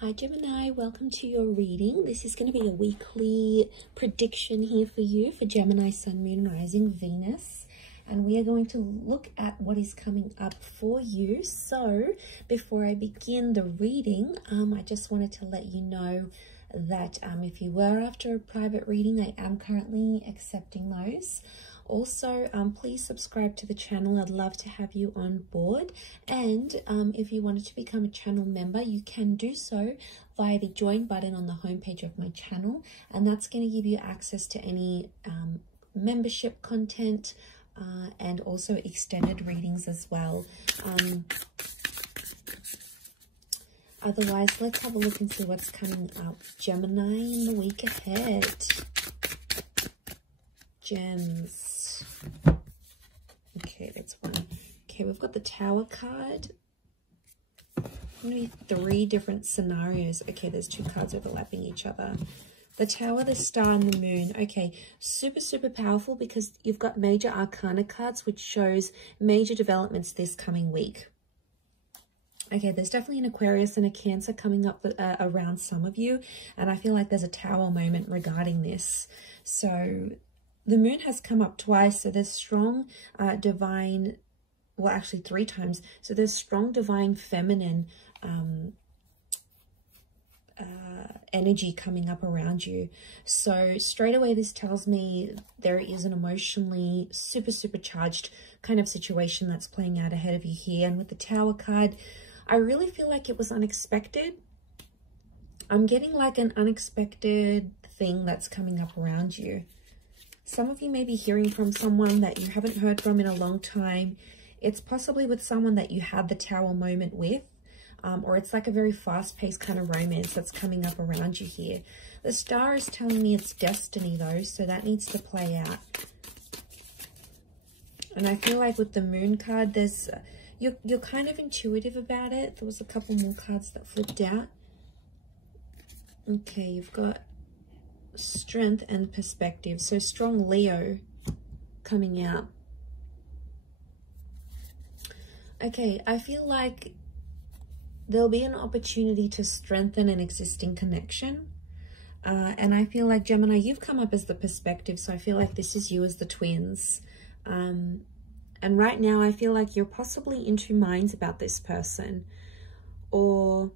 Hi Gemini, welcome to your reading. This is going to be a weekly prediction here for you for Gemini, Sun, Moon, Rising, Venus. And we are going to look at what is coming up for you. So before I begin the reading, I just wanted to let you know that if you were after a private reading, I am currently accepting those. Also, please subscribe to the channel. I'd love to have you on board. And if you wanted to become a channel member, you can do so via the join button on the homepage of my channel. And that's going to give you access to any membership content and also extended readings as well. Otherwise, let's have a look and see what's coming up. Gemini in the week ahead. Gems. Okay, that's one. Okay, we've got the Tower card. Maybe 3 different scenarios. Okay, there's 2 cards overlapping each other. The Tower, the Star, and the Moon. Okay, super powerful because you've got major arcana cards, which shows major developments this coming week. Okay, there's definitely an Aquarius and a Cancer coming up around some of you. And I feel like there's a Tower moment regarding this. So the Moon has come up twice, so there's strong divine, well, actually 3 times. So there's strong divine feminine energy coming up around you. So straight away, this tells me there is an emotionally super charged kind of situation that's playing out ahead of you here. And with the Tower card, I really feel like it was unexpected. I'm getting like an unexpected thing that's coming up around you. Some of you may be hearing from someone that you haven't heard from in a long time. It's possibly with someone that you had the Tower moment with, or it's like a very fast-paced kind of romance that's coming up around you here. The Star is telling me it's destiny though, so that needs to play out. And I feel like with the Moon card, there's you're kind of intuitive about it. There was a couple more cards that flipped out. Okay, you've got strength and perspective, so strong Leo coming out. Okay, I feel like there'll be an opportunity to strengthen an existing connection, and I feel like Gemini, you've come up as the perspective, so I feel like this is you as the twins. And right now I feel like you're possibly in 2 minds about this person, or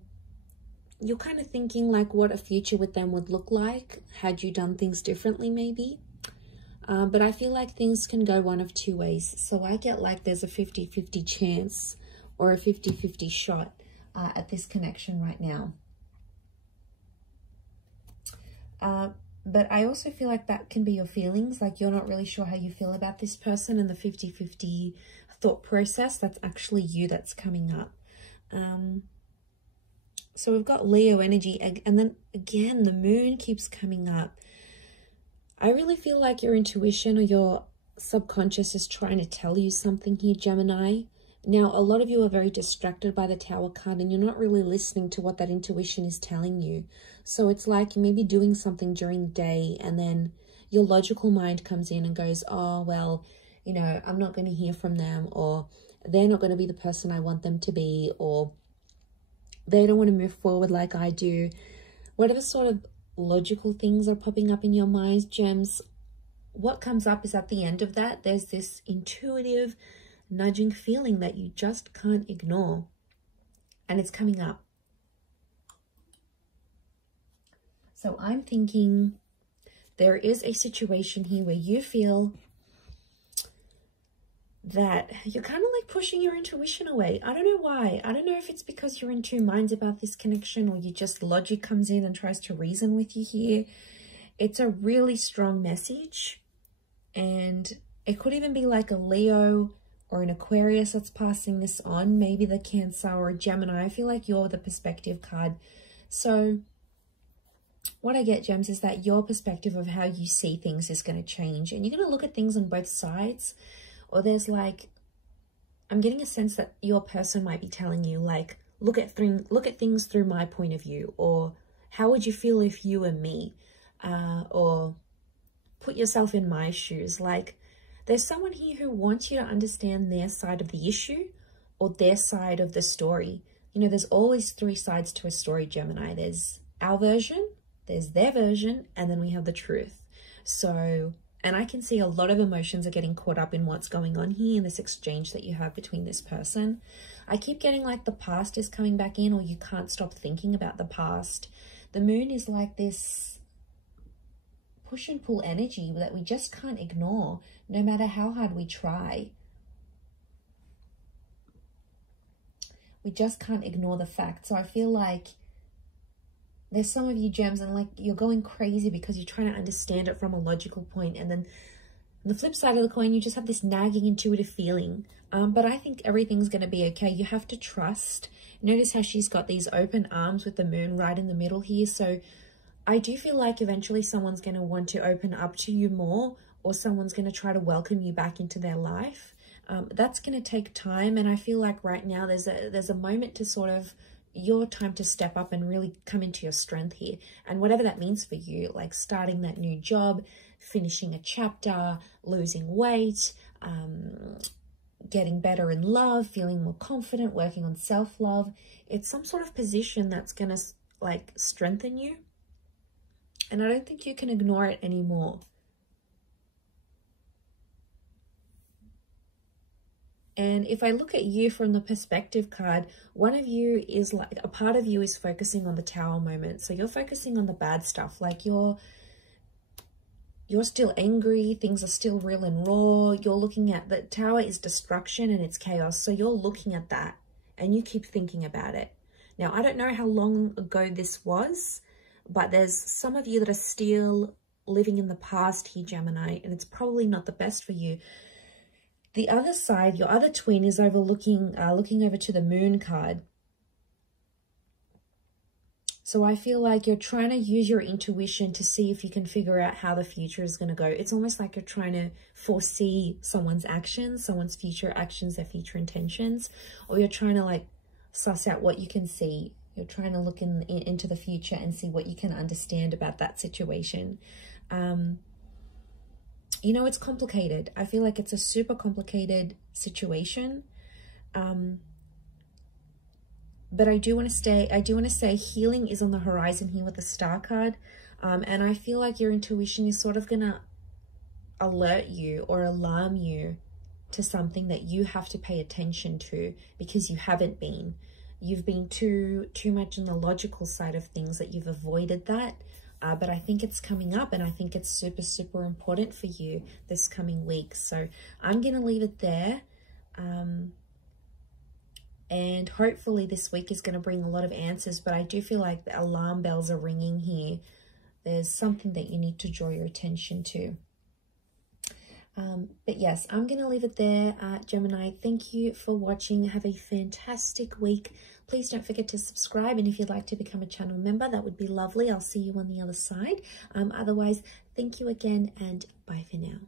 you're kind of thinking like what a future with them would look like had you done things differently maybe. But I feel like things can go one of 2 ways. So I get like there's a 50-50 chance or a 50-50 shot at this connection right now. But I also feel like that can be your feelings, like you're not really sure how you feel about this person, and the 50-50 thought process, that's actually you that's coming up. So we've got Leo energy, and then again, the Moon keeps coming up. I really feel like your intuition or your subconscious is trying to tell you something here, Gemini. Now, a lot of you are very distracted by the Tower card, and you're not really listening to what that intuition is telling you. So it's like you may be doing something during the day, and then your logical mind comes in and goes, oh, well, you know, I'm not going to hear from them, or they're not going to be the person I want them to be, or they don't want to move forward like I do. Whatever sort of logical things are popping up in your minds, gems, what comes up is at the end of that, there's this intuitive nudging feeling that you just can't ignore, and it's coming up. So I'm thinking there is a situation here where you feel that you're kind of like pushing your intuition away. I don't know why. I don't know if it's because you're in 2 minds about this connection, or you just logic comes in and tries to reason with you here. It's a really strong message, and it could even be like a Leo or an Aquarius that's passing this on, maybe the Cancer or a Gemini. I feel like you're the perspective card. So what I get, gems, is that your perspective of how you see things is going to change, and you're going to look at things on both sides. Or there's like, I'm getting a sense that your person might be telling you like, look at things through my point of view, or how would you feel if you were me, or put yourself in my shoes. Like there's someone here who wants you to understand their side of the issue or their side of the story. you know, there's always three sides to a story, Gemini. There's our version, there's their version, and then we have the truth. So, and I can see a lot of emotions are getting caught up in what's going on here in this exchange that you have between this person. I keep getting like the past is coming back in, or you can't stop thinking about the past. The moon is like this push and pull energy that we just can't ignore, no matter how hard we try. We just can't ignore the fact. So I feel like there's some of you gems and like you're going crazy because you're trying to understand it from a logical point. And then on the flip side of the coin, you just have this nagging intuitive feeling. But I think everything's going to be okay. You have to trust. Notice how she's got these open arms with the moon right in the middle here. So I do feel like eventually someone's going to want to open up to you more, or someone's going to try to welcome you back into their life. That's going to take time. And I feel like right now there's a moment to sort of, your time to step up and really come into your strength here. And whatever that means for you, like starting that new job, finishing a chapter, losing weight, getting better in love, feeling more confident, working on self-love. It's some sort of position that's going to like strengthen you. And I don't think you can ignore it anymore. And if I look at you from the perspective card, one of you is like, a part of you is focusing on the Tower moment. So you're focusing on the bad stuff. Like you're still angry. Things are still real and raw. You're looking at the Tower is destruction and it's chaos. So you're looking at that and you keep thinking about it. Now, I don't know how long ago this was, but there's some of you that are still living in the past here, Gemini, and it's probably not the best for you. The other side, your other twin is looking over to the moon card. So I feel like you're trying to use your intuition to see if you can figure out how the future is going to go. It's almost like you're trying to foresee someone's actions, someone's future actions, their future intentions, or you're trying to like suss out what you can see. You're trying to look into the future and see what you can understand about that situation. You know, it's complicated. I feel like it's a super complicated situation. But I do want to say healing is on the horizon here with the Star card. And I feel like your intuition is sort of going to alert you or alarm you to something that you have to pay attention to, because you haven't been. You've been too much in the logical side of things, that you've avoided that. But I think it's coming up, and I think it's super, super important for you this coming week. So I'm going to leave it there. And hopefully this week is going to bring a lot of answers, but I do feel like the alarm bells are ringing here. There's something that you need to draw your attention to. But yes, I'm going to leave it there, Gemini. Thank you for watching. Have a fantastic week. Please don't forget to subscribe, and if you'd like to become a channel member, that would be lovely. I'll see you on the other side. Otherwise, thank you again, and bye for now.